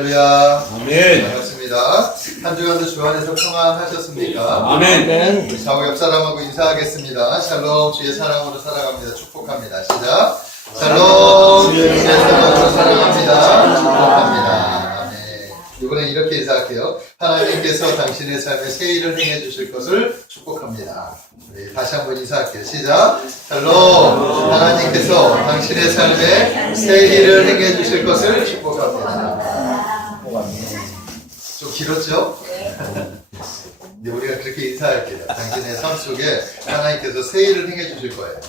할렐루야. 아멘. 반갑습니다. 한 주간도 주 안에서 평안하셨습니까? 아멘. 우리 좌우 옆 사람하고 인사하겠습니다. 샬롬, 주의 사랑으로 살아갑니다. 축복합니다. 시작. 샬롬, 주의 사랑으로 살아갑니다. 축복합니다. 아멘. 이번엔 이렇게 인사할게요. 하나님께서 당신의 삶에 새 일을 행해 주실 것을 축복합니다. 우리 다시 한번 인사할게요. 시작. 샬롬, 하나님께서 당신의 삶에 새 일을 행해 주실 것을 축복합니다. 좀 길었죠? 근데 우리가 그렇게 인사할게요. 당신의 삶 속에 하나님께서 새 일을 행해 주실 거예요.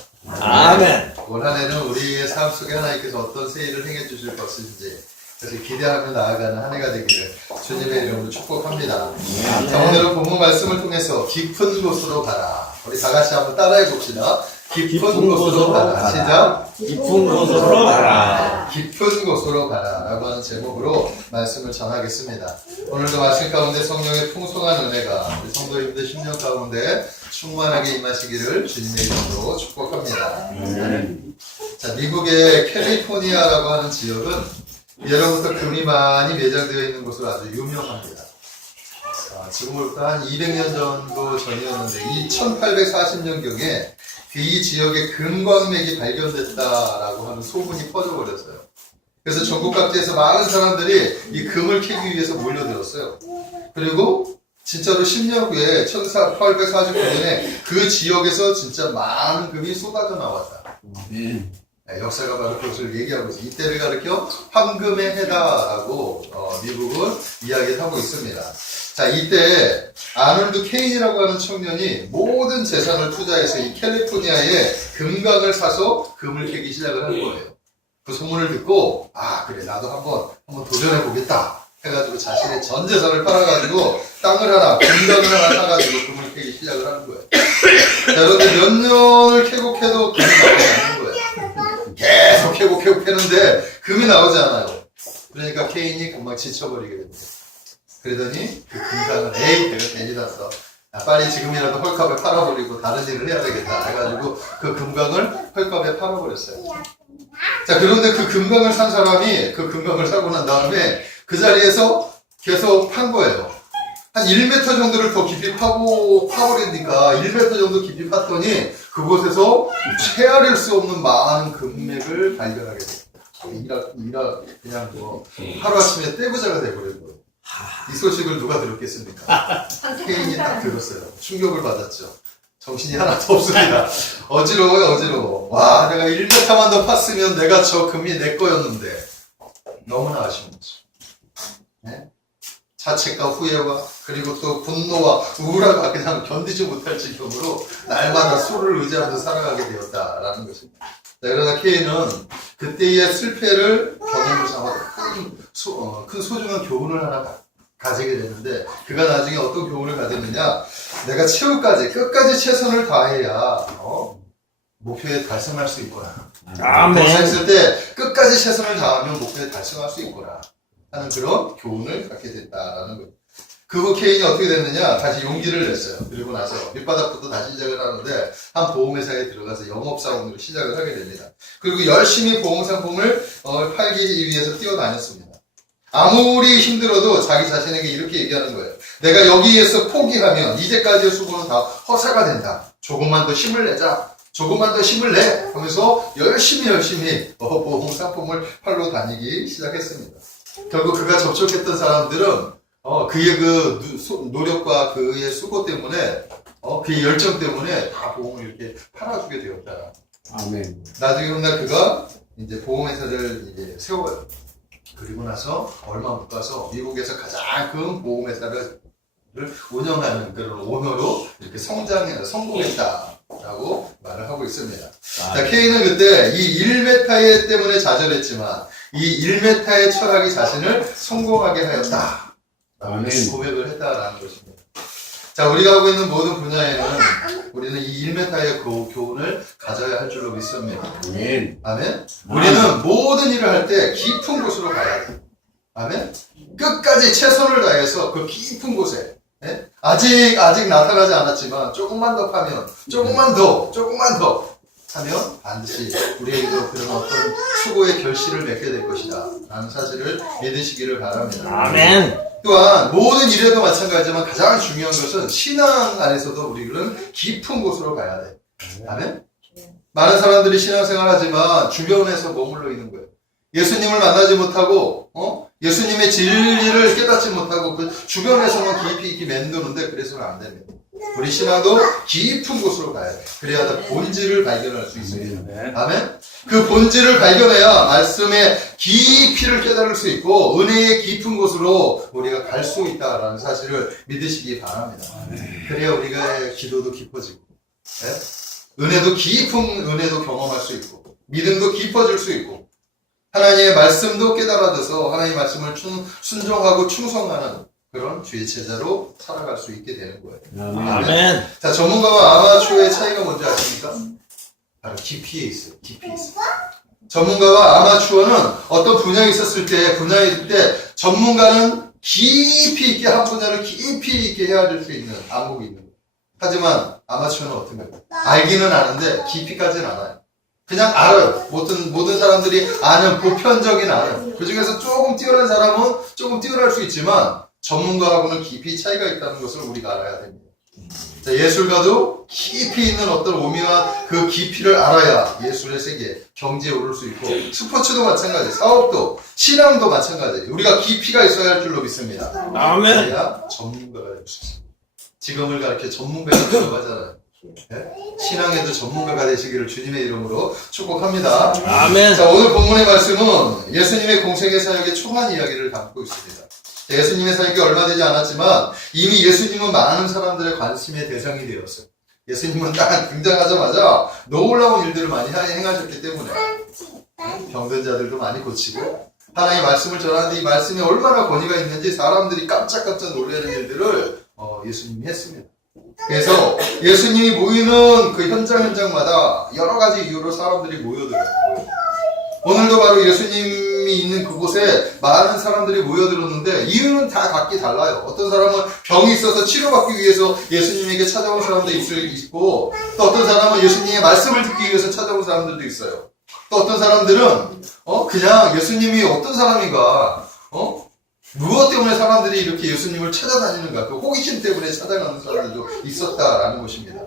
아멘. 올 한 해는 우리의 삶 속에 하나님께서 어떤 새 일을 행해 주실 것인지 그래서 기대하며 나아가는 한 해가 되기를 주님의 이름으로 축복합니다. 자, 오늘은 본문 말씀을 통해서 깊은 곳으로 가라. 우리 다 같이 한번 따라해 봅시다. 깊은 곳으로 가라. 시작. 깊은 곳으로 가라. 깊은 곳으로 가라 라고 하는 제목으로 말씀을 전하겠습니다. 오늘도 말씀 가운데 성령의 풍성한 은혜가 우리 성도님들 10년 가운데 충만하게 임하시기를 주님의 이름으로 축복합니다. 자, 미국의 캘리포니아라고 하는 지역은 예로부터 금이 많이 매장되어 있는 곳으로 아주 유명합니다. 지금으로부터 한 200년 정도 전이었는데 이 1840년경에 이 지역에 금광맥이 발견됐다라고 하는 소문이 퍼져버렸어요. 그래서 전국 각지에서 많은 사람들이 이 금을 캐기 위해서 몰려들었어요. 그리고 진짜로 10년 후에 1849년에 그 지역에서 진짜 많은 금이 쏟아져 나왔다. 네, 역사가 바로 그것을 얘기하고 있어요. 이때를 가리켜 황금의 해다라고 미국은 이야기를 하고 있습니다. 자, 이때 아놀드 케인이라고 하는 청년이 모든 재산을 투자해서 이 캘리포니아에 금강을 사서 금을 캐기 시작을 한 거예요. 그 소문을 듣고 그래 나도 한번 도전해 보겠다 해가지고 자신의 전 재산을 팔아가지고 땅을 하나, 금강을 하나 사가지고 금을 캐기 시작을 하는 거예요. 자, 그런데 몇 년을 캐고 캐도 금이 나오지 않는 거예요. 계속 캐고 캐는데 금이 나오지 않아요. 그러니까 케인이 금방 지쳐버리게 됩니다. 그러더니 그 금강을 내가 괜히 났어. 빨리 지금이라도 헐값에 팔아버리고 다른 일을 해야 되겠다 해가지고 그 금강을 헐값에 팔아버렸어요. 자, 그런데 그 금강을 산 사람이 그 금강을 사고 난 다음에 그 자리에서 계속 판 거예요. 한 1m 정도를 더 깊이 파버리니까 1m 정도 깊이 팠더니 그곳에서 헤아릴 수 없는 많은 금맥을 발견하게 됩니다. 그냥 하루아침에 떼부자가 돼버린 거예요. 이 소식을 누가 들었겠습니까? 케인이 딱 들었어요. 충격을 받았죠. 정신이 하나도 없습니다. 어지러워요. 와, 내가 1m만 더 팠으면 내가 저 금이 내 거였는데. 너무나 아쉬운 거죠. 네? 자책과 후회와 그리고 또 분노와 우울함과 그냥 견디지 못할 지경으로 날마다 술을 의지하면서 살아가게 되었다라는 것입니다. 자, 그러나 케인은 그때의 실패를 경험으로 삼아서 큰 소중한 교훈을 하나 가지게 되는데 그가 나중에 어떤 교훈을 가졌느냐, 내가 최후까지 끝까지 최선을 다해야 목표에 달성할 수 있구나. 고생했을 때 끝까지 최선을 다하면 목표에 달성할 수 있구나 하는 그런 교훈을 갖게 됐다라는 거예요. 그 후 케인이 어떻게 됐느냐, 다시 용기를 냈어요. 그리고 나서 밑바닥부터 다시 시작을 하는데 한 보험회사에 들어가서 영업사원으로 시작을 하게 됩니다. 그리고 열심히 보험상품을 팔기 위해서 뛰어다녔습니다. 아무리 힘들어도 자기 자신에게 이렇게 얘기하는 거예요. 내가 여기에서 포기하면 이제까지의 수고는 다 허사가 된다. 조금만 더 힘을 내자. 조금만 더 힘을 내! 하면서 열심히 보험상품을 팔러 다니기 시작했습니다. 결국 그가 접촉했던 사람들은 그의 그 노력과 그의 수고 때문에 그의 열정 때문에 다 보험을 이렇게 팔아주게 되었다. 아멘. 나중에 어느 날 그가 이제 보험회사를 이제 세워요. 그리고 나서 얼마 못 가서 미국에서 가장 큰 보험회사를 운영하는 그런 오너로 이렇게 성공했다라고 말을 하고 있습니다. 자, 케인은 그때 이 1m의 때문에 좌절했지만 이 1m의 철학이 자신을 성공하게 하였다. 아멘. 고백을 했다라는 것입니다. 자, 우리가 하고 있는 모든 분야에는 우리는 이 1m의 교훈을 가져야 할 줄로 믿습니다. 아멘. 아멘. 우리는 모든 일을 할 때 깊은 곳으로 가야 돼. 아멘. 끝까지 최선을 다해서 그 깊은 곳에, 아직 나타나지 않았지만 조금만 더 파면 조금만 더 하면 반드시 우리에게도 그런 어떤 수고의 결실을 맺게 될 것이다 라는 사실을 믿으시기를 바랍니다. 아멘. 또한 모든 일에도 마찬가지지만 가장 중요한 것은 신앙 안에서도 우리는 깊은 곳으로 가야 돼. 아멘? 많은 사람들이 신앙생활 하지만 주변에서 머물러 있는 거예요. 예수님을 만나지 못하고 예수님의 진리를 깨닫지 못하고 그 주변에서만 깊이 있게 맴도는데 그래서는 안 됩니다. 우리 신앙도 깊은 곳으로 가야 돼. 그래야 다 본질을 발견할 수 있습니다. 아멘? 그 본질을 발견해야 말씀의 깊이를 깨달을 수 있고 은혜의 깊은 곳으로 우리가 갈 수 있다라는 사실을 믿으시기 바랍니다. 그래야 우리가 기도도 깊어지고 은혜도 깊은 은혜도 경험할 수 있고 믿음도 깊어질 수 있고 하나님의 말씀도 깨달아져서 하나님의 말씀을 순종하고 충성하는 그런 주의 제자로 살아갈 수 있게 되는 거예요. 아멘. 자, 전문가와 아마추어의 차이가 뭔지 아십니까? 바로 깊이에 있어요. 깊이에 있어요. 전문가와 아마추어는 어떤 분야에 있을 때 전문가는 깊이 있게 한 분야를 깊이 있게 헤아릴 수 있는 안목이 있는 거예요. 하지만 아마추어는 어떤가요? 알기는 아는데 깊이까지는 알아요. 그냥 알아요. 모든 사람들이 아는 보편적인 알아요. 그 중에서 조금 뛰어난 사람은 조금 뛰어날 수 있지만 전문가하고는 깊이 차이가 있다는 것을 우리가 알아야 됩니다. 자, 예술가도 깊이 있는 어떤 오묘한 그 깊이를 알아야 예술의 세계, 경지에 오를 수 있고 스포츠도 마찬가지, 사업도, 신앙도 마찬가지. 우리가 깊이가 있어야 할 줄로 믿습니다. 아멘. 그래야 전문가가 될 수 있습니다. 지금을 가르쳐 전문가가 되라고 하잖아요. 네? 신앙에도 전문가가 되시기를 주님의 이름으로 축복합니다. 아멘. 자, 오늘 본문의 말씀은 예수님의 공생의 사역의 초반 이야기를 담고 있습니다. 예수님의 사역이 얼마 되지 않았지만 이미 예수님은 많은 사람들의 관심의 대상이 되었어요. 예수님은 딱 등장하자마자 놀라운 일들을 많이 행하셨기 때문에 병든 자들도 많이 고치고 하나님의 말씀을 전하는데 이 말씀에 얼마나 권위가 있는지 사람들이 깜짝깜짝 놀라는 일들을 예수님이 했습니다. 그래서 예수님이 모이는 그 현장마다 여러 가지 이유로 사람들이 모여들었어요. 오늘도 바로 예수님이 있는 그곳에 많은 사람들이 모여들었는데 이유는 다 각기 달라요. 어떤 사람은 병이 있어서 치료받기 위해서 예수님에게 찾아온 사람도 있고 또 어떤 사람은 예수님의 말씀을 듣기 위해서 찾아온 사람들도 있어요. 또 어떤 사람들은 그냥 예수님이 어떤 사람인가 무엇 때문에 사람들이 이렇게 예수님을 찾아다니는가 그 호기심 때문에 찾아가는 사람들도 있었다라는 것입니다.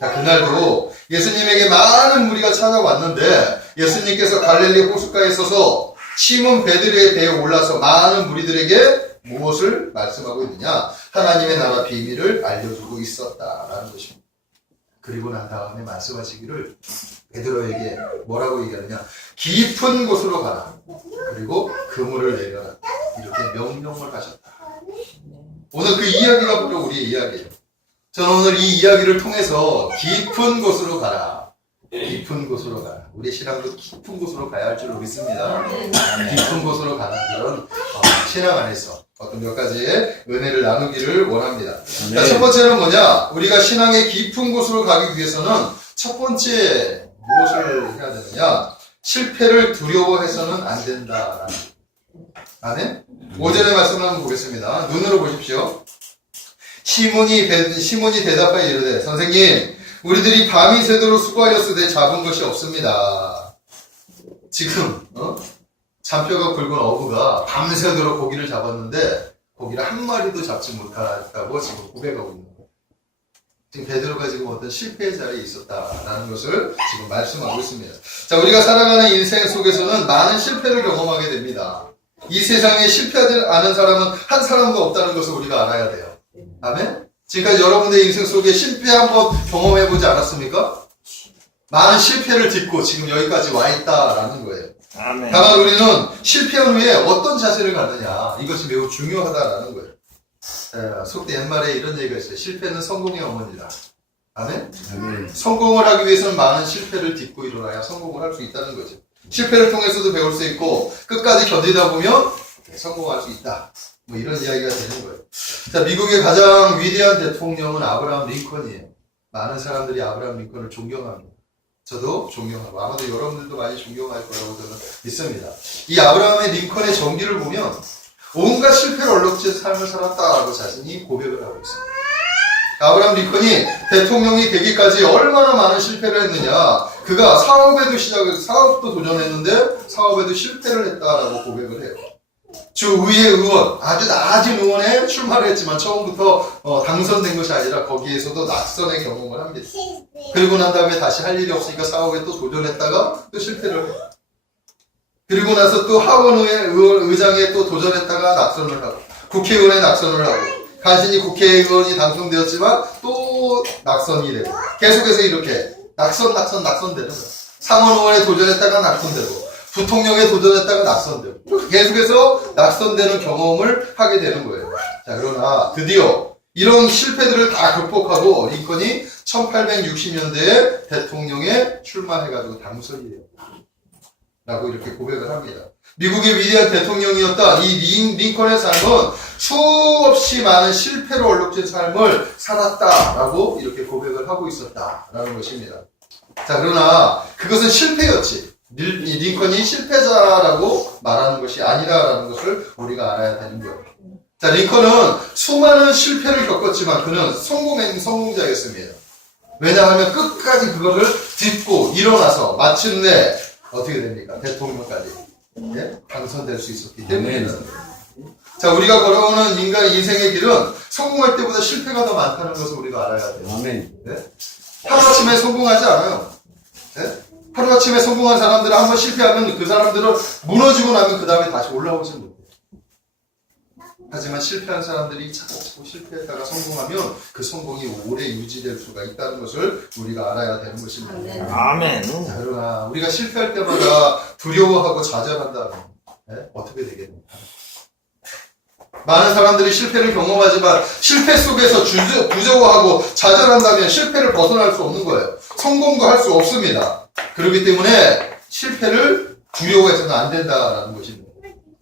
자, 그날도 예수님에게 많은 무리가 찾아왔는데 예수님께서 갈릴리 호숫가에 서서 시몬 베드로의 배에 올라서 많은 무리들에게 무엇을 말씀하고 있느냐? 하나님의 나라 비밀을 알려주고 있었다라는 것입니다. 그리고 난 다음에 말씀하시기를 베드로에게 뭐라고 얘기하느냐? 깊은 곳으로 가라. 그리고 그물을 내려라. 이렇게 명령을 하셨다. 오늘 그 이야기가 바로 우리의 이야기예요. 저는 오늘 이 이야기를 통해서 깊은 곳으로 가라. 깊은 곳으로 가라. 우리 신앙도 깊은 곳으로 가야 할 줄로 믿습니다. 깊은 곳으로 가는 그런 신앙 안에서 어떤 몇 가지의 은혜를 나누기를 원합니다. 자, 첫 번째는 뭐냐? 우리가 신앙의 깊은 곳으로 가기 위해서는 첫 번째 무엇을 해야 되느냐? 실패를 두려워해서는 안 된다라는. 아멘? 5절의 말씀을 한번 보겠습니다. 눈으로 보십시오. 시몬이 대답하여 이르되 선생님 우리들이 밤이 새도록 수고하였으되 잡은 것이 없습니다. 지금 잔뼈가 굵은 어부가 밤새도록 고기를 잡았는데 고기를 한 마리도 잡지 못했다고 지금 고백하고 있는 거예요. 지금 베드로가 지금 어떤 실패의 자리에 있었다라는 것을 지금 말씀하고 있습니다. 자, 우리가 살아가는 인생 속에서는 많은 실패를 경험하게 됩니다. 이 세상에 실패하지 않은 사람은 한 사람도 없다는 것을 우리가 알아야 돼요. 아멘? 지금까지 여러분의 인생 속에 실패 한번 경험해보지 않았습니까? 많은 실패를 딛고 지금 여기까지 와 있다라는 거예요. 아멘. 다만 우리는 실패한 후에 어떤 자세를 갖느냐 이것이 매우 중요하다라는 거예요. 속대 옛말에 이런 얘기가 있어요. 실패는 성공의 어머니다. 아멘? 아멘. 성공을 하기 위해서는 많은 실패를 딛고 일어나야 성공을 할 수 있다는 거죠. 실패를 통해서도 배울 수 있고 끝까지 견디다 보면 성공할 수 있다. 뭐 이런 이야기가 되는 거예요. 자, 미국의 가장 위대한 대통령은 아브라함 링컨이에요. 많은 사람들이 아브라함 링컨을 존경합니다. 저도 존경하고 아마도 여러분들도 많이 존경할 거라고 저는 믿습니다. 이 아브라함의 링컨의 전기를 보면 온갖 실패를 얼룩진 삶을 살았다고 자신이 고백을 하고 있습니다. 아브라함 링컨이 대통령이 되기까지 얼마나 많은 실패를 했느냐. 그가 사업도 도전했는데 사업에도 실패를 했다라고 고백을 해요. 주 의회 의원, 아주 낮은 의원에 출마를 했지만 처음부터 당선된 것이 아니라 거기에서도 낙선의 경험을 합니다. 그리고 난 다음에 다시 할 일이 없으니까 사업에 또 도전했다가 또 실패를 해요. 그리고 나서 또 하원의회 의장에 또 도전했다가 낙선을 하고 국회의원에 낙선을 하고 간신히 국회의원이 당선되었지만 또 낙선이 되고 계속해서 이렇게 낙선되는 거예요. 상원의원에 도전했다가 낙선되고 부통령에 도전했다가 낙선되고 계속해서 낙선되는 경험을 하게 되는 거예요. 자, 그러나 드디어 이런 실패들을 다 극복하고 링컨이 1860년대에 대통령에 출마해가지고 당선이 돼요. 라고 이렇게 고백을 합니다. 미국의 위대한 대통령이었던 이 링컨의 삶은 수없이 많은 실패로 얼룩진 삶을 살았다라고 이렇게 고백을 하고 있었다라는 것입니다. 자, 그러나 그것은 실패였지. 링컨이 실패자라고 말하는 것이 아니라라는 것을 우리가 알아야 되는 거예요. 자, 링컨은 수많은 실패를 겪었지만 그는 성공자였습니다. 왜냐하면 끝까지 그거를 딛고 일어나서 마침내 어떻게 됩니까? 대통령까지 당선될 수 있었기 때문입니다. 자, 우리가 걸어오는 인간의 인생의 길은 성공할 때보다 실패가 더 많다는 것을 우리가 알아야 돼요. 아멘. 네? 하루아침에 성공하지 않아요. 네? 하루아침에 성공한 사람들은 한번 실패하면 그 사람들은 무너지고 나면 그 다음에 다시 올라오지 못해요. 하지만 실패한 사람들이 차곡차곡 실패했다가 성공하면 그 성공이 오래 유지될 수가 있다는 것을 우리가 알아야 되는 것입니다. 아멘. 자, 그러나 우리가 실패할 때마다 두려워하고 좌절한다면 어떻게 되겠습니까? 많은 사람들이 실패를 경험하지만 실패 속에서 두려워하고 좌절한다면 실패를 벗어날 수 없는 거예요. 성공도 할 수 없습니다. 그렇기 때문에 실패를 두려워해서는 안 된다라는 것입니다.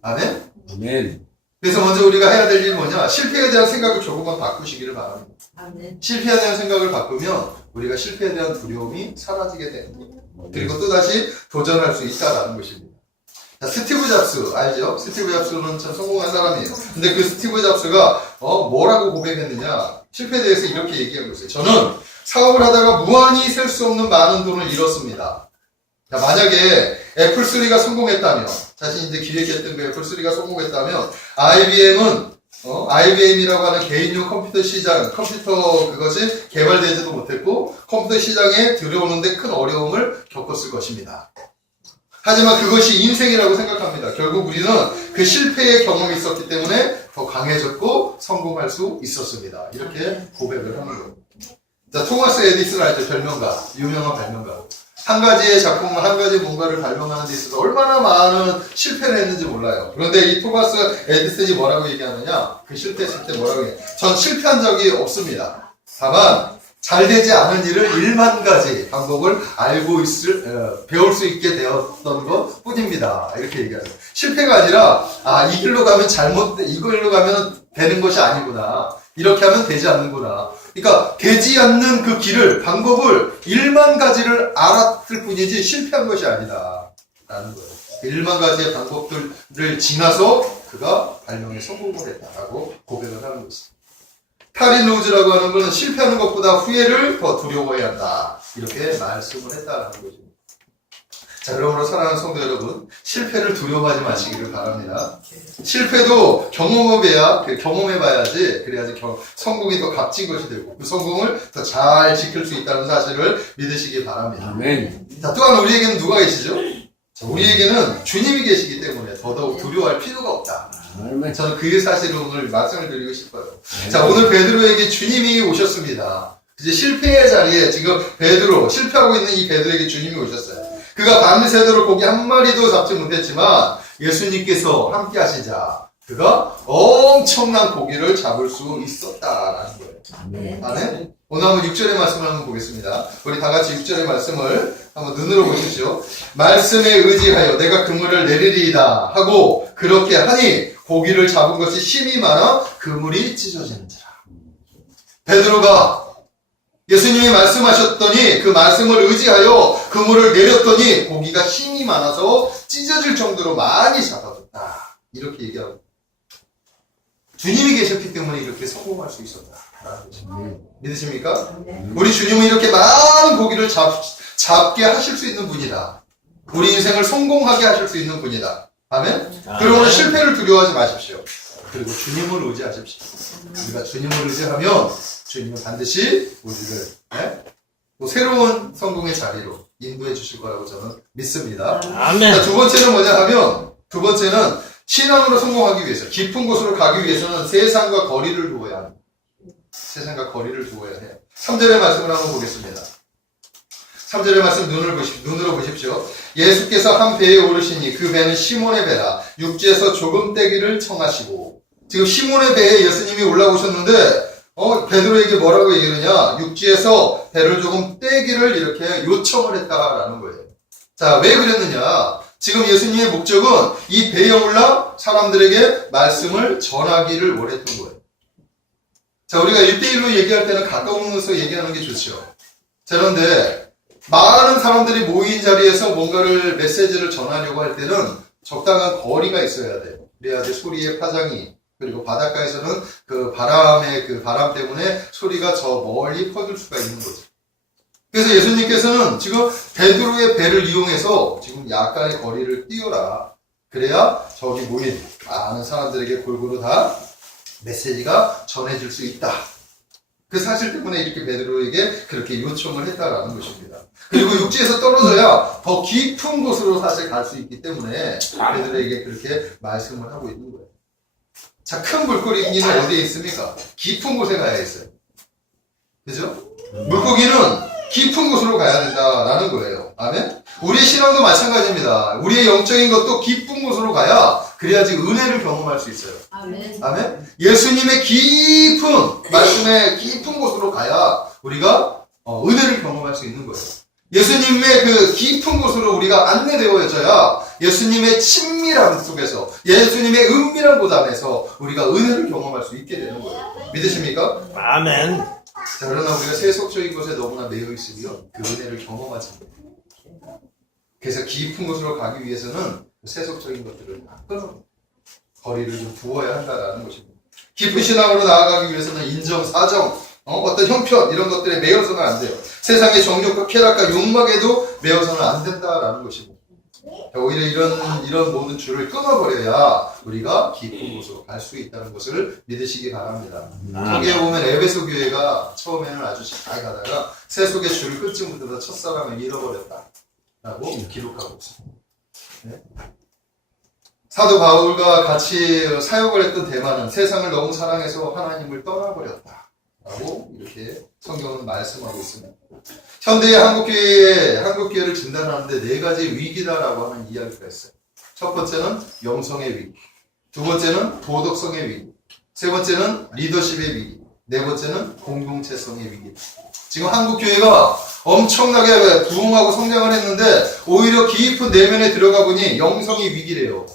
아멘? 아멘. 그래서 먼저 우리가 해야 될 일은 뭐냐? 실패에 대한 생각을 조금만 바꾸시기를 바랍니다. 아멘. 실패에 대한 생각을 바꾸면 우리가 실패에 대한 두려움이 사라지게 됩니다. 그리고 또다시 도전할 수 있다라는 것입니다. 자, 스티브 잡스 알죠? 스티브 잡스는 참 성공한 사람이에요. 근데 그 스티브 잡스가 뭐라고 고백했느냐? 실패에 대해서 이렇게 얘기하고 있어요. 저는 사업을 하다가 무한히 셀 수 없는 많은 돈을 잃었습니다. 자, 만약에 애플3가 성공했다면, 자신이 이제 기획했던 그 애플3가 성공했다면, IBM이라고 하는 개인용 컴퓨터 그것이 개발되지도 못했고, 컴퓨터 시장에 들어오는데 큰 어려움을 겪었을 것입니다. 하지만 그것이 인생이라고 생각합니다. 결국 우리는 그 실패의 경험이 있었기 때문에 더 강해졌고, 성공할 수 있었습니다. 이렇게 고백을 하는 거예요. 자, 토마스 에디슨 알죠? 별명가, 유명한 발명가. 한 가지의 작품을, 한 가지 뭔가를 발명하는 데 있어서 얼마나 많은 실패를 했는지 몰라요. 그런데 이 토마스 에디슨이 뭐라고 얘기하느냐? 그 실패했을 때 뭐라고 얘기해요? 전 실패한 적이 없습니다. 다만, 잘 되지 않은 일을 1만 가지 방법을 배울 수 있게 되었던 것 뿐입니다. 이렇게 얘기하죠. 실패가 아니라, 이 길로 가면 이걸로 가면 되는 것이 아니구나. 이렇게 하면 되지 않는구나. 그러니까 되지 않는 그 방법을 1만 가지를 알았을 뿐이지 실패한 것이 아니다 라는 거예요. 1만 가지의 방법들을 지나서 그가 발명에 성공을 했다라고 고백을 하는 것입니다. 카린 로즈라고 하는 분은 실패하는 것보다 후회를 더 두려워해야 한다 이렇게 말씀을 했다라는 것입니다. 자, 그러므로 사랑하는 성도 여러분, 실패를 두려워하지 마시기를 바랍니다. 실패도 경험해봐야지, 그래야지 성공이 더 값진 것이 되고, 그 성공을 더 잘 지킬 수 있다는 사실을 믿으시기 바랍니다. 아멘. 자, 또한 우리에게는 누가 계시죠? 자, 우리에게는 주님이 계시기 때문에 더더욱 두려워할 필요가 없다. 아멘. 저는 그 사실을 오늘 말씀을 드리고 싶어요. 자, 오늘 베드로에게 주님이 오셨습니다. 이제 실패의 자리에 지금 실패하고 있는 이 베드로에게 주님이 오셨어요. 그가 밤새도록 고기 한 마리도 잡지 못했지만 예수님께서 함께 하시자 그가 엄청난 고기를 잡을 수 있었다라는 거예요. 아멘. 아멘? 오늘 한번 6절의 말씀을 한번 보겠습니다. 우리 다 같이 6절의 말씀을 한번 눈으로 보십시오. 말씀에 의지하여 내가 그물을 내리리이다 하고 그렇게 하니 고기를 잡은 것이 심이 많아 그물이 찢어지는지라. 베드로가 예수님이 말씀하셨더니 그 말씀을 의지하여 그물을 내렸더니 고기가 힘이 많아서 찢어질 정도로 많이 잡아줬다. 이렇게 얘기하고 주님이 계셨기 때문에 이렇게 성공할 수 있었다. 믿으십니까? 우리 주님은 이렇게 많은 고기를 잡게 하실 수 있는 분이다. 우리 인생을 성공하게 하실 수 있는 분이다. 아멘? 그러므로 실패를 두려워하지 마십시오. 그리고 주님을 의지하십시오. 우리가 주님을 의지하면 주님은 반드시 우리를 또 새로운 성공의 자리로 인도해 주실 거라고 저는 믿습니다. 아멘. 두 번째는 뭐냐 하면, 두 번째는 신앙으로 성공하기 위해서, 깊은 곳으로 가기 위해서는 세상과 거리를 두어야 합니다. 세상과 거리를 두어야 해요. 3절의 말씀을 한번 보겠습니다. 3절의 말씀 눈으로 보십시오. 예수께서 한 배에 오르시니 그 배는 시몬의 배라. 육지에서 조금 떼기를 청하시고. 지금 시몬의 배에 예수님이 올라오셨는데 베드로에게 뭐라고 얘기하느냐? 육지에서 배를 조금 떼기를 이렇게 요청을 했다라는 거예요. 자, 왜 그랬느냐? 지금 예수님의 목적은 이 배에 올라 사람들에게 말씀을 전하기를 원했던 거예요. 자, 우리가 1대1로 얘기할 때는 가까우면서 얘기하는 게 좋죠. 자, 그런데 많은 사람들이 모인 자리에서 뭔가를 메시지를 전하려고 할 때는 적당한 거리가 있어야 돼요. 그래야지 소리의 파장이, 그리고 바닷가에서는 그 바람 때문에 소리가 저 멀리 퍼질 수가 있는 거죠. 그래서 예수님께서는 지금 베드로의 배를 이용해서 지금 약간의 거리를 띄워라. 그래야 저기 모인 많은 사람들에게 골고루 다 메시지가 전해질 수 있다. 그 사실 때문에 이렇게 베드로에게 그렇게 요청을 했다라는 것입니다. 그리고 육지에서 떨어져야 더 깊은 곳으로 사실 갈 수 있기 때문에 베드로에게 그렇게 말씀을 하고 있는 거예요. 자, 큰 물고기는 어디에 있습니까? 깊은 곳에 가야 있어요. 그죠? 물고기는 깊은 곳으로 가야 된다라는 거예요. 아멘? 우리의 신앙도 마찬가지입니다. 우리의 영적인 것도 깊은 곳으로 가야 그래야지 은혜를 경험할 수 있어요. 아멘. 아멘? 예수님의 깊은 말씀의 깊은 곳으로 가야 우리가 은혜를 경험할 수 있는 거예요. 예수님의 그 깊은 곳으로 우리가 안내되어져야 예수님의 친밀함 속에서, 예수님의 은밀한 곳 안에서 우리가 은혜를 경험할 수 있게 되는 거예요. 믿으십니까? 아멘. 자, 그러나 우리가 세속적인 것에 너무나 매여 있으면 그 은혜를 경험하지 못해요. 그래서 깊은 곳으로 가기 위해서는 그 세속적인 것들을 다 끊어 거리를 좀 두어야 한다는 것입니다. 깊은 신앙으로 나아가기 위해서는 인정, 사정, 어떤 형편 이런 것들에 매여서는 안 돼요. 세상의 정욕과 쾌락과 욕망에도 매여서는 안 된다라는 것이고, 오히려 이런 모든 줄을 끊어버려야 우리가 깊은 곳으로 갈 수 있다는 것을 믿으시기 바랍니다. 거기에 보면 에베소 교회가 처음에는 아주 잘 가다가 세속의 줄을 끊지 못해서 첫사랑을 잃어버렸다라고 기록하고 있습니다. 네? 사도 바울과 같이 사역을 했던 데마는 세상을 너무 사랑해서 하나님을 떠나버렸다 라고 이렇게 성경은 말씀하고 있습니다. 현대의 한국교회를 진단하는데 4가지 위기다라고 하는 이야기가 있어요. 첫 번째는 영성의 위기, 두 번째는 도덕성의 위기, 세 번째는 리더십의 위기, 네 번째는 공동체성의 위기. 지금 한국교회가 엄청나게 부흥하고 성장을 했는데 오히려 깊은 내면에 들어가 보니 영성이 위기래요.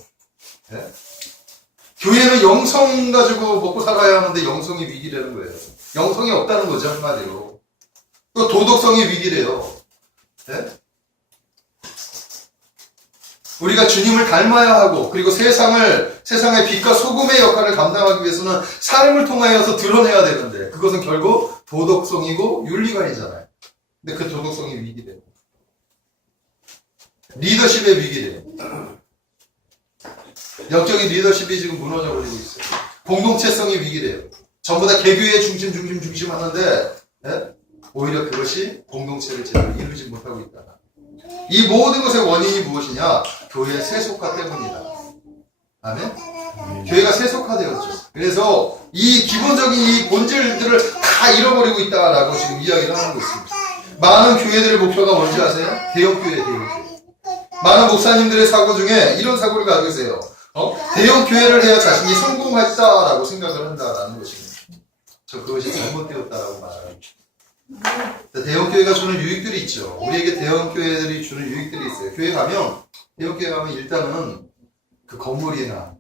네? 교회는 영성 가지고 먹고 살아야 하는데 영성이 위기라는 거예요. 영성이 없다는 거죠, 한마디로. 또 도덕성이 위기래요. 네? 우리가 주님을 닮아야 하고, 그리고 세상의 빛과 소금의 역할을 감당하기 위해서는 삶을 통하여서 드러내야 되는데, 그것은 결국 도덕성이고 윤리관이잖아요. 근데 그 도덕성이 위기래요. 리더십의 위기래요. 영적인 리더십이 지금 무너져버리고 있어요. 공동체성이 위기래요. 전부 다 개교의 중심 하는데, 네? 오히려 그것이 공동체를 제대로 이루지 못하고 있다. 이 모든 것의 원인이 무엇이냐? 교회의 세속화 때문이다. 아멘? 교회가 세속화되었죠. 그래서 이 기본적인 이 본질들을 다 잃어버리고 있다라고 지금 이야기를 하는 것입니다. 많은 교회들의 목표가 뭔지 아세요? 대형교회, 대형교회. 많은 목사님들의 사고 중에 이런 사고를 가지고 계세요. 대형교회를 해야 자신이 성공했다라고 생각을 한다라는 것입니다. 저 그것이 잘못되었다라고 말합니다. 대형교회가 주는 유익들이 있죠. 우리에게 대형교회들이 주는 유익들이 있어요. 대형교회 가면 일단은 그 건물이나,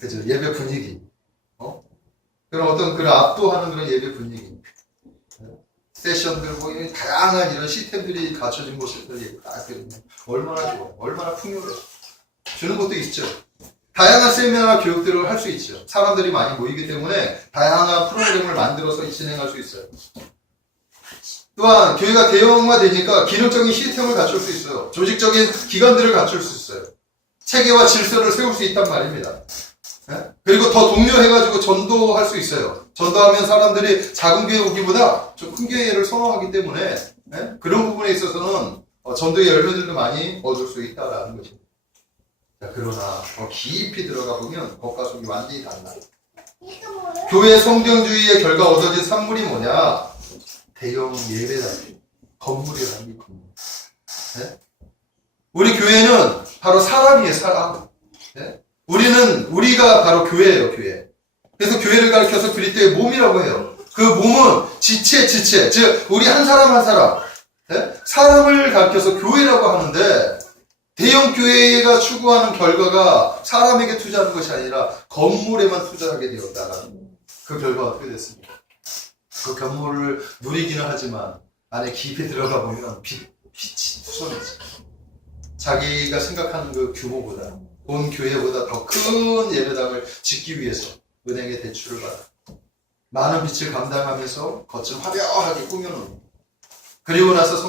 그죠? 예배 분위기, 그런 어떤 그런 압도하는 그런 예배 분위기, 세션들, 뭐, 다양한 이런 시스템들이 갖춰진 곳들이 딱 얼마나 좋아, 얼마나 풍요해. 주는 것도 있죠. 다양한 세미나나 교육들을 할 수 있죠. 사람들이 많이 모이기 때문에 다양한 프로그램을 만들어서 진행할 수 있어요. 또한 교회가 대형화되니까 기능적인 시스템을 갖출 수 있어요. 조직적인 기관들을 갖출 수 있어요. 체계와 질서를 세울 수 있단 말입니다. 예? 그리고 더 독려해가지고 전도할 수 있어요. 전도하면 사람들이 작은 교회 오기보다 좀 큰 교회를 선호하기 때문에 예? 그런 부분에 있어서는 전도의 열매들도 많이 얻을 수 있다라는 것입니다. 자, 그러나 더 깊이 들어가 보면 겉과 속이 완전히 달라요. 교회 성경주의의 결과 얻어진 산물이 뭐냐? 대형 예배당, 건물이라는 게 건물. 네? 우리 교회는 바로 사람이에요, 사람. 네? 우리가 바로 교회예요, 교회. 그래서 교회를 가리켜서 그리스도의 몸이라고 해요. 그 몸은 지체, 즉 우리 한 사람 한 사람, 네? 사람을 가리켜서 교회라고 하는데 대형 교회가 추구하는 결과가 사람에게 투자하는 것이 아니라 건물에만 투자하게 되었다라는 그 결과가 어떻게 됐습니까? 그 건물을 누리기는 하지만 안에 깊이 들어가 보면 빛이 투성이지. 자기가 생각하는 그 규모보다 본 교회보다 더 큰 예배당을 짓기 위해서 은행에 대출을 받아 많은 빛을 감당하면서 겉을 화려하게 꾸며놓는. 그리고 나서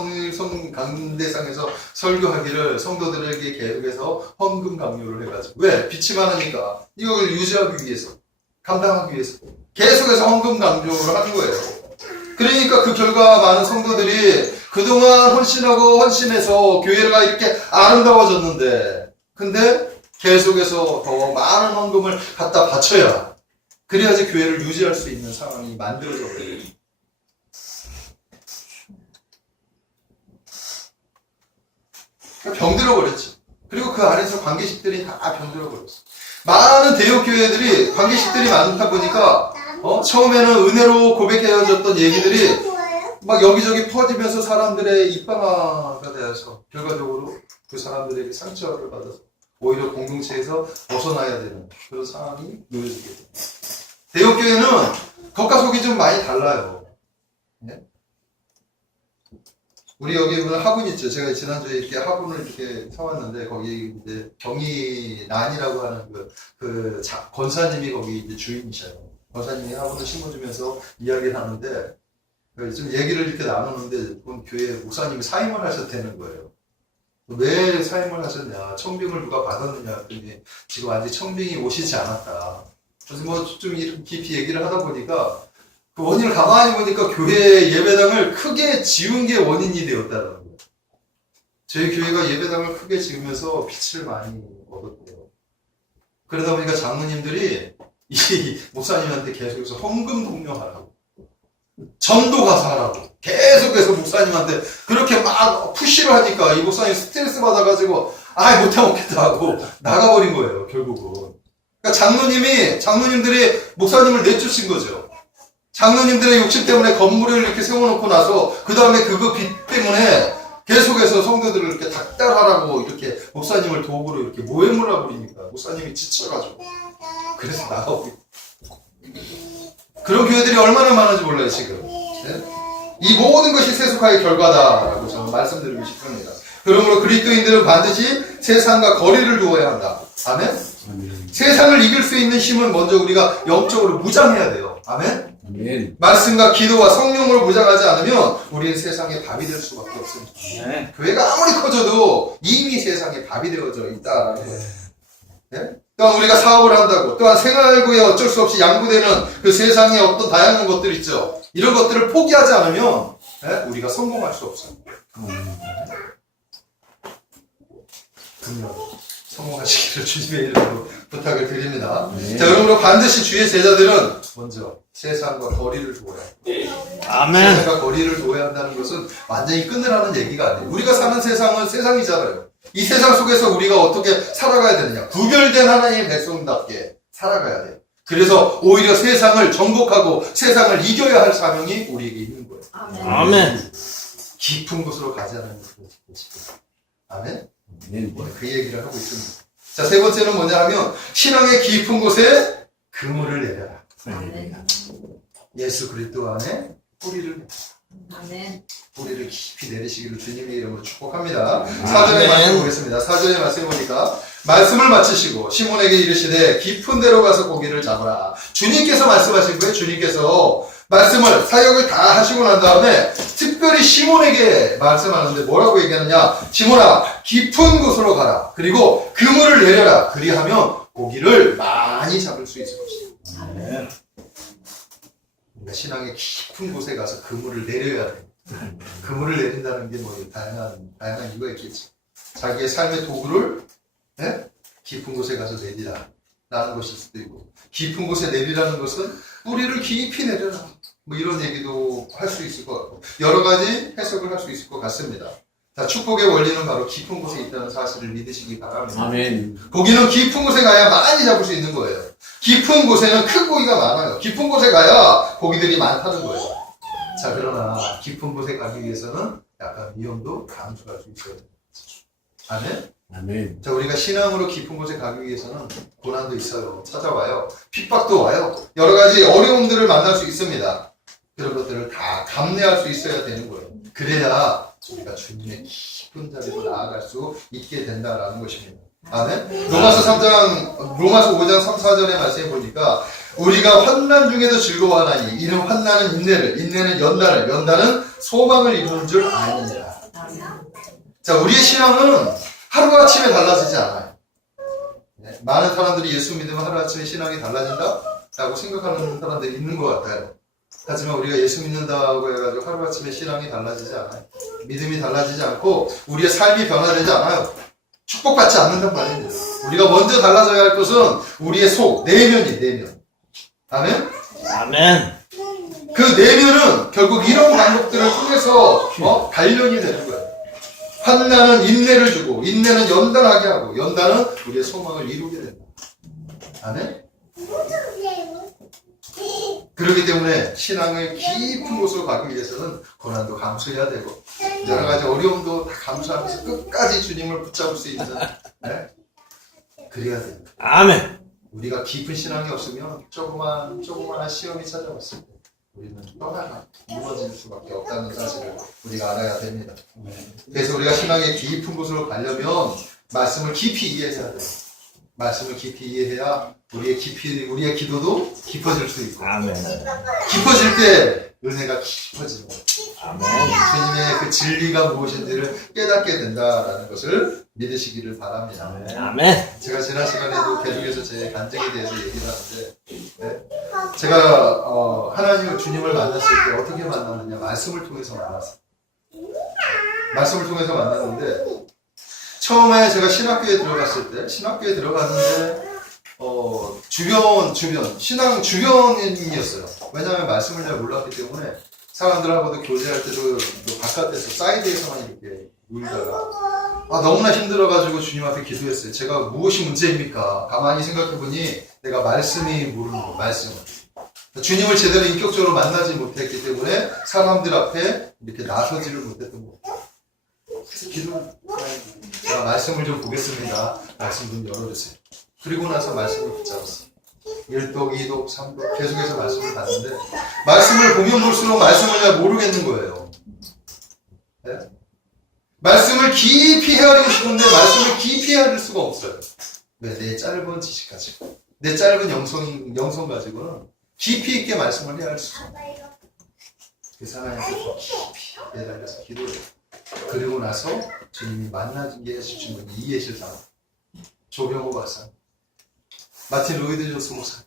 강대상에서 설교하기를 성도들에게 계속해서 헌금 강요를 해가지고, 왜? 빛이 많으니까 이걸 유지하기 위해서, 감당하기 위해서 계속해서 헌금 강요를 하는 거예요. 그러니까 그 결과 많은 성도들이 그동안 헌신하고 헌신해서 교회가 이렇게 아름다워졌는데, 근데 계속해서 더 많은 헌금을 갖다 바쳐야 그래야지 교회를 유지할 수 있는 상황이 만들어져 버려요. 병들어 버렸죠. 그리고 그 안에서 관계식들이 다 병들어 버렸어. 많은 대형 교회들이 관계식들이 많다 보니까 처음에는 은혜로 고백해졌던 얘기들이 막 여기저기 퍼지면서 사람들의 입방아가 되어서 결과적으로 그 사람들에게 상처를 받아서 오히려 공동체에서 벗어나야 되는 그런 상황이 놓여지게 됩니다. 대형 교회는 겉과 속이 좀 많이 달라요. 네? 우리 여기 오늘 화분 있죠. 제가 지난주에 이렇게 화분을 이렇게 사왔는데 거기 이제 경희난이라고 하는 그 권사님이 거기 이제 주인이셔요. 권사님이 화분을 심어주면서 이야기를 하는데 좀 얘기를 이렇게 나누는데 교회 목사님이 사임을 하셨다는 거예요. 왜 사임을 하셨냐? 청빙을 누가 받았느냐? 했더니 지금 아직 청빙이 오시지 않았다. 그래서 뭐 좀 깊이 얘기를 하다 보니까 그 원인을 가만히 보니까 교회 예배당을 크게 지은 게 원인이 되었다는 거예요. 저희 교회가 예배당을 크게 지으면서 빛을 많이 얻었대요. 그러다 보니까 장로님들이 이 목사님한테 계속해서 헌금 독려하라고, 전도 가서 하라고 계속해서 목사님한테 그렇게 막 푸시를 하니까 이 목사님 스트레스 받아가지고 못해먹겠다 하고 나가버린 거예요, 결국은. 그러니까 장로님들이 목사님을 내쫓은 거죠. 장로님들의 욕심 때문에 건물을 이렇게 세워놓고 나서 그 다음에 그거 빛 때문에 계속해서 성도들을 이렇게 닥달하라고 이렇게 목사님을 도구로 이렇게 모해물라 버리니까 목사님이 지쳐가지고 그래서 나가고 그런 교회들이 얼마나 많은지 몰라요 지금. 네? 이 모든 것이 세속화의 결과다라고 저는 말씀드리고 싶습니다. 그러므로 그리스도인들은 반드시 세상과 거리를 두어야 한다. 아멘? 세상을 이길 수 있는 힘은 먼저 우리가 영적으로 무장해야 돼요. 아멘? 아멘. 말씀과 기도와 성령으로 무장하지 않으면 우리는 세상의 밥이 될 수밖에 없습니다. 네. 교회가 아무리 커져도 이미 세상의 밥이 되어져 있다라는 거예요. 네? 또한 우리가 사업을 한다고, 또한 생활구에 어쩔 수 없이 양보되는 그 세상의 어떤 다양한 것들 있죠. 이런 것들을 포기하지 않으면 우리가 성공할 수 없어요. 성공하시기를 주님의 이름으로 부탁을 드립니다. 네. 자, 그러므로 반드시 주의 제자들은 먼저 세상과 거리를 두어야 합니다. 아멘. 세상과 거리를 두어야 한다는 것은 완전히 끊으라는 얘기가 아니에요. 우리가 사는 세상은 세상이잖아요. 이 세상 속에서 우리가 어떻게 살아가야 되느냐. 구별된 하나님의 백성답게 살아가야 돼요. 그래서 오히려 세상을 정복하고 세상을 이겨야 할 사명이 우리에게 있는 거예요. 아멘. 깊은 곳으로 가지 않는 것이죠. 아멘? 아멘. 그 얘기를 하고 있습니다. 자, 세 번째는 뭐냐 하면 신앙의 깊은 곳에 그물을 내려라. 예수 그리스도 안에 뿌리를 뿌리를 깊이 내리시기를 주님의 이름으로 축복합니다. 4절의 말씀 보겠습니다. 4절의 말씀 보니까 말씀을 마치시고 시몬에게 이르시되 깊은 데로 가서 고기를 잡으라. 주님께서 말씀하신 거예요. 주님께서 말씀을 사역을 다 하시고 난 다음에 특별히 시몬에게 말씀하는데 뭐라고 얘기하느냐? 시몬아, 깊은 곳으로 가라. 그리고 그물을 내려라. 그리하면 고기를 많이 잡을 수 있을 것이다. 아멘. 우리가 신앙의 깊은 곳에 가서 그물을 내려야 돼. 그물을 내린다는 게 뭐 다양한 이유가 있겠지. 자기의 삶의 도구를 깊은 곳에 가서 내리라 라는 것일 수도 있고, 깊은 곳에 내리라는 것은 뿌리를 깊이 내려라, 뭐 이런 얘기도 할 수 있을 것 같고, 여러 가지 해석을 할 수 있을 것 같습니다. 자, 축복의 원리는 바로 깊은 곳에 있다는 사실을 믿으시기 바랍니다. 아멘. 고기는 깊은 곳에 가야 많이 잡을 수 있는 거예요. 깊은 곳에는 큰 고기가 많아요. 깊은 곳에 가야 고기들이 많다는 거예요. 자, 그러나 깊은 곳에 가기 위해서는 약간 위험도 감수할 수 있어야 돼요. 아멘? 아멘. 자, 우리가 신앙으로 깊은 곳에 가기 위해서는 고난도 있어요. 찾아와요. 핍박도 와요. 여러 가지 어려움들을 만날 수 있습니다. 그런 것들을 다 감내할 수 있어야 되는 거예요. 그래야 우리가 주님의 깊은 자리로 나아갈 수 있게 된다라는 것입니다. 아멘? 로마서 5장 3, 4절의 말씀에 보니까 우리가 환난 중에도 즐거워하나니 이는 환난은 인내를, 인내는 연단을, 연단은 소망을 이루는 줄 아느니라. 자, 우리의 신앙은 하루아침에 달라지지 않아요. 많은 사람들이 예수 믿으면 하루아침에 신앙이 달라진다? 라고 생각하는 사람들이 있는 것 같아요. 하지만 우리가 예수 믿는다고 해가지고 하루아침에 신앙이 달라지지 않아요. 믿음이 달라지지 않고 우리의 삶이 변화되지 않아요. 축복받지 않는단 말입니다. 우리가 먼저 달라져야 할 것은 우리의 속, 내면이 내면. 아멘? 아멘. 그 내면은 결국 이런 방법들을 통해서 단련이 되는 거예요. 환난은 인내를 주고, 인내는 연단하게 하고, 연단은 우리의 소망을 이루게 된다. 아멘? 그렇기 때문에 신앙의 깊은 곳으로 가기 위해서는 고난도 감수해야 되고, 여러 가지 어려움도 다 감수하면서 끝까지 주님을 붙잡을 수 있는, 그래야 됩니다. 아멘. 우리가 깊은 신앙이 없으면 조그마한 시험이 찾아왔을 때 우리는 떠나가 무너질 수밖에 없다는 사실을 우리가 알아야 됩니다. 그래서 우리가 신앙의 깊은 곳으로 가려면 말씀을 깊이 이해해야 돼요. 말씀을 깊이 이해해야 우리의 기도도 깊어질 수 있고, 아멘. 깊어질 때 은혜가 깊어지는 거예요. 아멘. 주님의 그 진리가 무엇인지를 깨닫게 된다라는 것을 믿으시기를 바랍니다. 아멘. 제가 지난 시간에도 계속해서 제 간증에 대해서 얘기를 하는데, 제가 하나님을, 주님을 만났을 때 어떻게 만났느냐, 말씀을 통해서 만났어요. 말씀을 통해서 만났는데, 처음에 제가 신학교에 들어갔는데 신앙 주변인이었어요. 왜냐하면 말씀을 잘 몰랐기 때문에 사람들하고도 교제할 때도 바깥에서 사이드에서만 이렇게 놀다가 너무나 힘들어가지고 주님 앞에 기도했어요. 제가 무엇이 문제입니까? 가만히 생각해보니 내가 말씀이 모르는 거예요. 말씀을. 주님을 제대로 인격적으로 만나지 못했기 때문에 사람들 앞에 이렇게 나서지를 못했던 거예요. 그래서 제가 말씀을 좀 보겠습니다. 말씀 좀 열어주세요. 그리고 나서 말씀을 붙잡았어요. 1독, 2독, 3독 계속해서 말씀을 봤는데, 말씀을 보면 볼수록 말씀을 잘 모르겠는 거예요. 네? 말씀을 깊이 헤아리고 싶은데 말씀을 깊이 헤아릴 수가 없어요. 왜? 내 짧은 지식 가지고, 내 짧은 영성 가지고는 깊이 있게 말씀을 헤아릴 수가 없어요. 그래서 하나님께서 깊이 매달려서 기도해요. 그리고 나서 주님이 만나게 해주신 분이 이해실 사람, 조병호 박사, 마틴 로이드 존스 목사,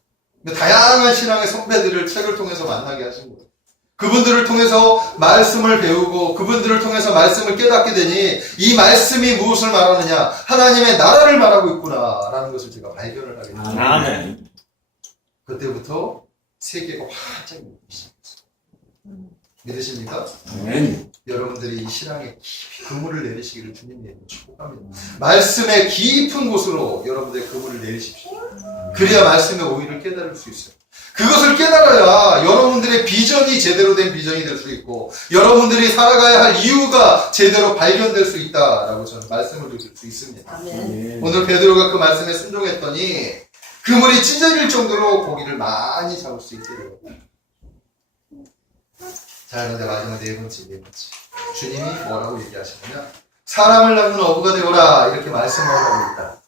다양한 신앙의 선배들을 책을 통해서 만나게 하신 거예요. 그분들을 통해서 말씀을 배우고 그분들을 통해서 말씀을 깨닫게 되니 이 말씀이 무엇을 말하느냐, 하나님의 나라를 말하고 있구나라는 것을 제가 발견을 하게 됐어요. 아멘. 그때부터 세계가 활짝 열리기 시작했어요. 믿으십니까? 아멘. 여러분들이 이 신앙에 깊이 그물을 내리시기를 주님의 이름으로 축복합니다. 말씀의 깊은 곳으로 여러분들의 그물을 내리십시오. 그래야 말씀의 오의를 깨달을 수 있어요. 그것을 깨달아야 여러분들의 비전이 제대로 된 비전이 될 수 있고, 여러분들이 살아가야 할 이유가 제대로 발견될 수 있다라고 저는 말씀을 드릴 수 있습니다. 아멘. 오늘 베드로가 그 말씀에 순종했더니 그물이 찢어질 정도로 고기를 많이 잡을 수 있게 되었다. 자, 그런데 마지막 네 번째. 주님이 뭐라고 얘기하시느냐? 사람을 낳는 어부가 되어라, 이렇게 말씀하고 있다.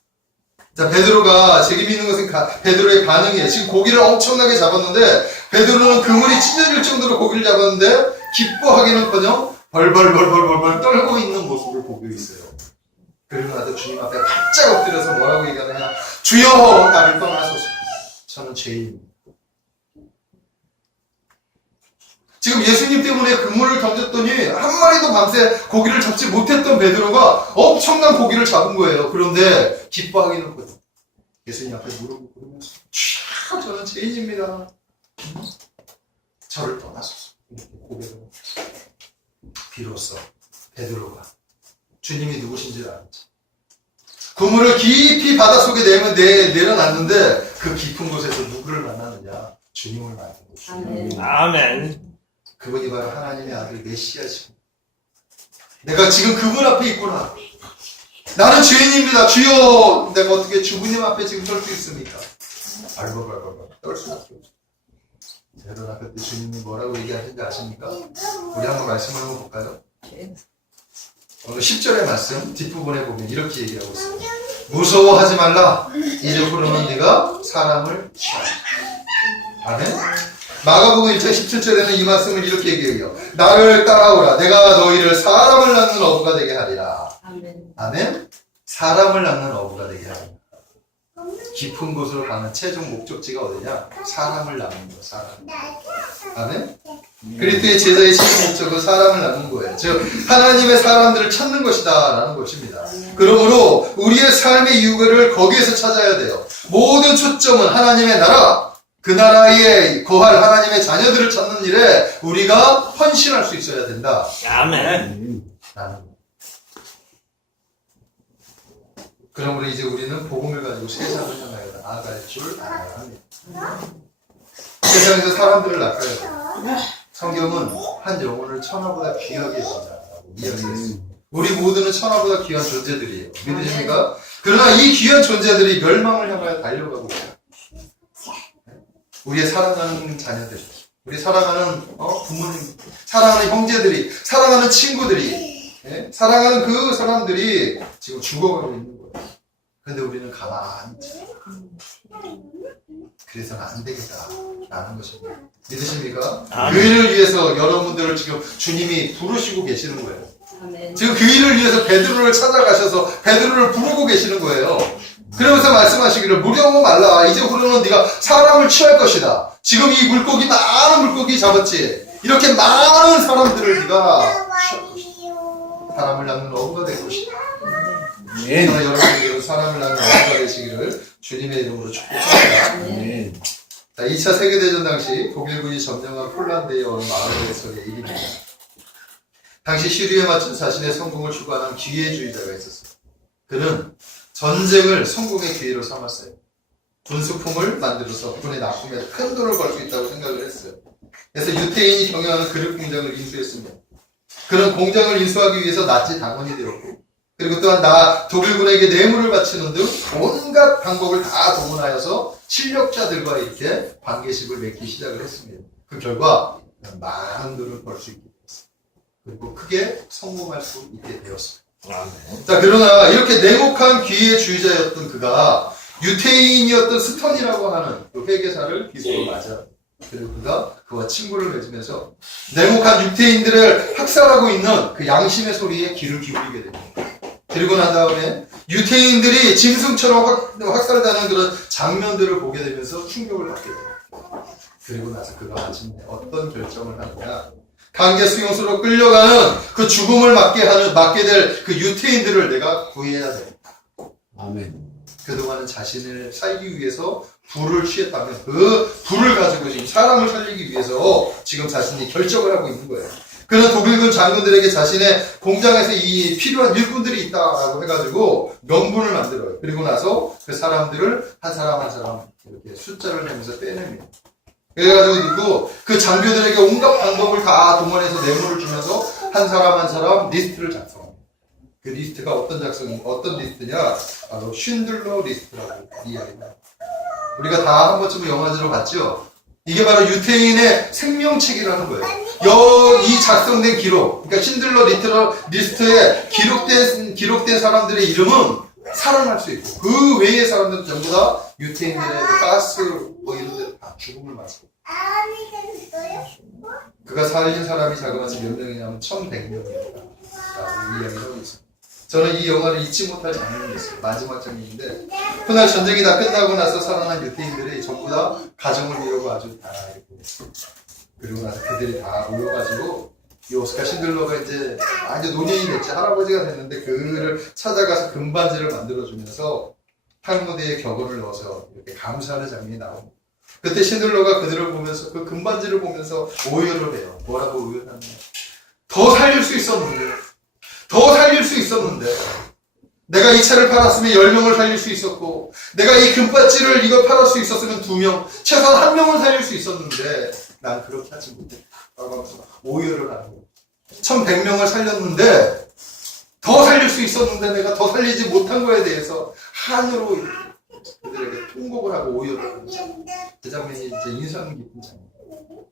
자, 베드로가 책임 있는 것은 베드로의 반응이에요. 지금 고기를 엄청나게 잡았는데 베드로는 그물이 찢어질 정도로 고기를 잡았는데 기뻐하기는커녕 벌벌 떨고 있는 모습을 보고 있어요. 그리고 나서 주님 앞에 바짝 엎드려서 뭐라고 얘기하느냐? 주여, 나를 떠나소서. 저는 죄인입니다. 지금 예수님 때문에 그물을 던졌더니 한 마리도 밤새 고기를 잡지 못했던 베드로가 엄청난 고기를 잡은 거예요. 그런데 기뻐하기는 거죠. 예수님 앞에 무릎을 꿇으면서 주여, 저는 죄인입니다. 저를 떠나소서. 이렇게 고백을 비로소 베드로가 주님이 누구신지를 알았죠. 그물을 깊이 바닷속에 내려놨는데 그 깊은 곳에서 누구를 만나느냐? 주님을 만난 거죠. 아멘. 그분이 바로 하나님의 아들 메시아시고, 내가 지금 그분 앞에 있구나. 나는 죄인입니다. 주여, 내가 어떻게 주부님 앞에 지금 설 수 있습니까? 발벌 떨 수밖에 없죠. 여러분, 그때 주님이 뭐라고 얘기하는지 아십니까? 우리 한번 말씀을 한번 볼까요? 오늘 10절의 말씀 뒷부분에 보면 이렇게 얘기하고 있어요. 무서워하지 말라. 이제부터는 네가 사람을 취하라. 아멘. 마가복음 1장 17절에는 이 말씀을 이렇게 얘기해요. 나를 따라오라. 내가 너희를 사람을 낳는 어부가 되게 하리라. 아멘. 아멘. 사람을 낳는 어부가 되게 하리라. 깊은 곳으로 가는 최종 목적지가 어디냐? 사람을 낳는 거, 사람. 아멘. 그리스도의 제자의 최종 목적은 사람을 낳는 거예요. 즉 하나님의 사람들을 찾는 것이다 라는 것입니다. 그러므로 우리의 삶의 이유를 거기에서 찾아야 돼요. 모든 초점은 하나님의 나라, 그 나라에 거할 하나님의 자녀들을 찾는 일에 우리가 헌신할 수 있어야 된다 아멘. 라는 거예요. 그러므로 이제 우리는 복음을 가지고 세상을 향하여 나아갈 줄 알아야 합니다. 세상에서 사람들을 낚아야 돼요. 성경은 한 영혼을 천하보다 귀하게 여긴다라고 이야기했어요. 우리 모두는 천하보다 귀한 존재들이에요. 믿으십니까? 그러나 이 귀한 존재들이 멸망을 향하여 달려가고 있어요. 우리의 사랑하는 자녀들, 우리 사랑하는 부모님, 사랑하는 형제들이, 사랑하는 친구들이, 사랑하는 그 사람들이 지금 죽어가고 있는 거예요. 근데 우리는 가만히 있어요. 그래서는 안 되겠다라는 것입니다. 믿으십니까? 그 일을 위해서 여러분들을 지금 주님이 부르시고 계시는 거예요. 아멘. 지금 그 일을 위해서 베드로를 찾아가셔서 베드로를 부르고 계시는 거예요. 그러면서 말씀하시기를 무려하고 말라. 이제부터는 네가 사람을 취할 것이다. 지금 이 물고기, 많은 물고기 잡았지. 이렇게 많은 사람들을 네가 취할 것이다. 사람을 낳는 어부가 될 것이다. 그러나 여러분들은 사람을 낳는 어부가 되시기를 주님의 이름으로 축복합니다. 아멘. 자, 2차 세계대전 당시 독일군이 점령한 폴란드의 어느 마을에서의 일입니다. 당시 시류에 맞춘 자신의 성공을 추구하는 기회주의자가 있었어요. 그는 전쟁을 성공의 기회로 삼았어요. 군수품을 만들어서 군의 납품에 큰 돈을 벌 수 있다고 생각을 했어요. 그래서 유태인이 경영하는 그릇 공장을 인수했습니다. 그런 공장을 인수하기 위해서 나치 당원이 되었고, 그리고 또한 독일군에게 뇌물을 바치는 등 온갖 방법을 다 동원하여서 실력자들과 이렇게 관계식을 맺기 시작을 했습니다. 그 결과 많은 돈을 벌 수 있게 되었어요. 그리고 크게 성공할 수 있게 되었어요. 자, 그러나 이렇게 냉혹한 기회주의자였던 그가 유태인이었던 스턴이라고 하는 그 회계사를 기수로 맞아. 그리고 그와 친구를 맺으면서 냉혹한 유태인들을 학살하고 있는 그 양심의 소리에 귀를 기울이게 됩니다. 그리고 난 다음에 유태인들이 짐승처럼 학살당하는 그런 장면들을 보게 되면서 충격을 받게 됩니다. 그리고 나서 그가 마침내 어떤 결정을 하느냐. 강제 수용소로 끌려가는 그 죽음을 맞게 될 그 유태인들을 내가 구해야 돼. 아멘. 그동안은 자신을 살기 위해서 불을 취했다면 그 불을 가지고 지금 사람을 살리기 위해서 지금 자신이 결정을 하고 있는 거예요. 그는 독일군 장군들에게 자신의 공장에서 이 필요한 일꾼들이 있다라고 해가지고 명분을 만들어요. 그리고 나서 그 사람들을 한 사람 한 사람 이렇게 숫자를 내면서 빼냅니다. 그래가지고 그 장교들에게 온갖 방법을 다 동원해서 뇌물을 주면서 한 사람 한 사람 리스트를 작성합니다. 그 리스트가 어떤 리스트냐? 바로 쉰들러 리스트라고 이야기합니다. 우리가 다 한 번쯤은 영화제로 봤죠? 이게 바로 유태인의 생명책이라는 거예요. 이 작성된 기록, 그러니까 쉰들러 리스트에 기록된 사람들의 이름은 살아날 수 있고 그 외의 사람들은 전부 다 유태인들의 가스 뭐 이런 데 다 죽음을 맞고 그가 살린 사람이 자그마치 몇 명이냐면 1100명입니다. 이 이야기를 하고 있습니다. 저는 이 영화를 잊지 못할 장면이 있어요. 마지막 장면인데 훗날 전쟁이 다 끝나고 나서 살아난 유태인들이 전부 다 가정을 이루고 아주 다 이렇게 그리고 나서 그들이 다 모여가지고 이 오스카 신들러가 이제 완전 노년이 됐지 할아버지가 됐는데 그를 찾아가서 금반지를 만들어주면서 탈무드에 격언을 넣어서 이렇게 감사하는 장면이 나옵니다. 그때 신들러가 그들을 보면서 그 금반지를 보면서 오열을 해요. 뭐라고 오열하냐? 더 살릴 수 있었는데, 더 살릴 수 있었는데, 내가 이 차를 팔았으면 10명을 살릴 수 있었고, 내가 이 금반지를 이걸 팔을 수 있었으면 2명, 최소한 1명을 살릴 수 있었는데, 난 그렇게 하지 못했다. 하면서 오열을 하는 거예요. 1100명을 살렸는데, 더 살릴 수 있었는데 내가 더 살리지 못한 거에 대해서 한으로 그들에게 통곡을 하고 오열을 하는 거예요. 그 장면이 이제 인상 깊은 장면이에요.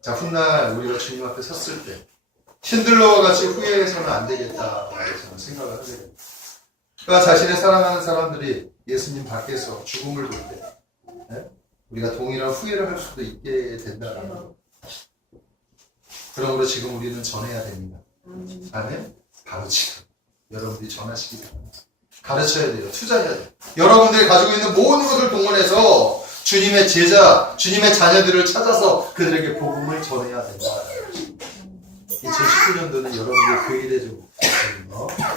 자, 훗날 우리가 주님 앞에 섰을 때 신들러와 같이 후회해서는 안 되겠다라고 저는 생각을 하게 됩니다. 그러니까 자신의 사랑하는 사람들이 예수님 밖에서 죽음을 볼 때 우리가 동일한 후회를 할 수도 있게 된다는 거. 그러므로 지금 우리는 전해야 됩니다. 아멘? 바로 지금 여러분들이 전하시기 바랍니다. 가르쳐야 돼요. 투자해야 돼요. 여러분들이 가지고 있는 모든 것을 동원해서 주님의 제자, 주님의 자녀들을 찾아서 그들에게 복음을 전해야 된다. 2019년도는 여러분들 그 일에 좀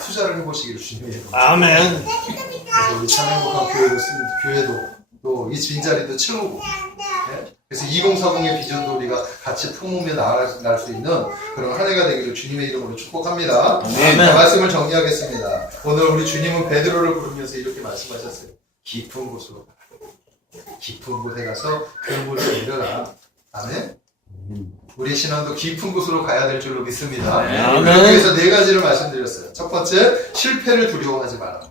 투자를 해보시기를 주님의 이름으로. 아멘. 그래서 우리 참 행복한 교회도 또 이 빈자리도 채우고, 네? 그래서 2040의 비전도 우리가 같이 품으며 나아갈 수 있는 그런 한 해가 되기를 주님의 이름으로 축복합니다. 아멘. 자, 말씀을 정리하겠습니다. 오늘 우리 주님은 베드로를 부르면서 이렇게 말씀하셨어요. 깊은 곳으로 가라. 깊은 곳에 가서 그물을 내려라. 아멘. 우리의 신앙도 깊은 곳으로 가야 될 줄로 믿습니다. 아멘. 그래서 4가지를 말씀드렸어요. 첫 번째, 실패를 두려워하지 마라.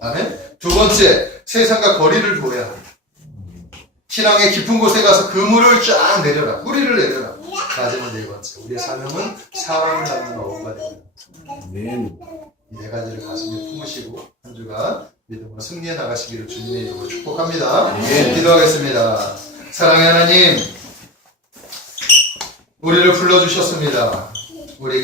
아멘. 두 번째, 세상과 거리를 둬야 한다. 신앙의 깊은 곳에 가서 그물을 쫙 내려라. 뿌리를 내려라. 마지막 4번째, 우리의 사명은 사람을 낳는 어부가 됩니다. 아멘. 이 4가지를 가슴에 품으시고 한 주간 믿음으로 승리해 나가시기를 주님의 이름으로 축복합니다. 아멘. 기도하겠습니다. 사랑의 하나님, 우리를 불러주셨습니다. 우리에게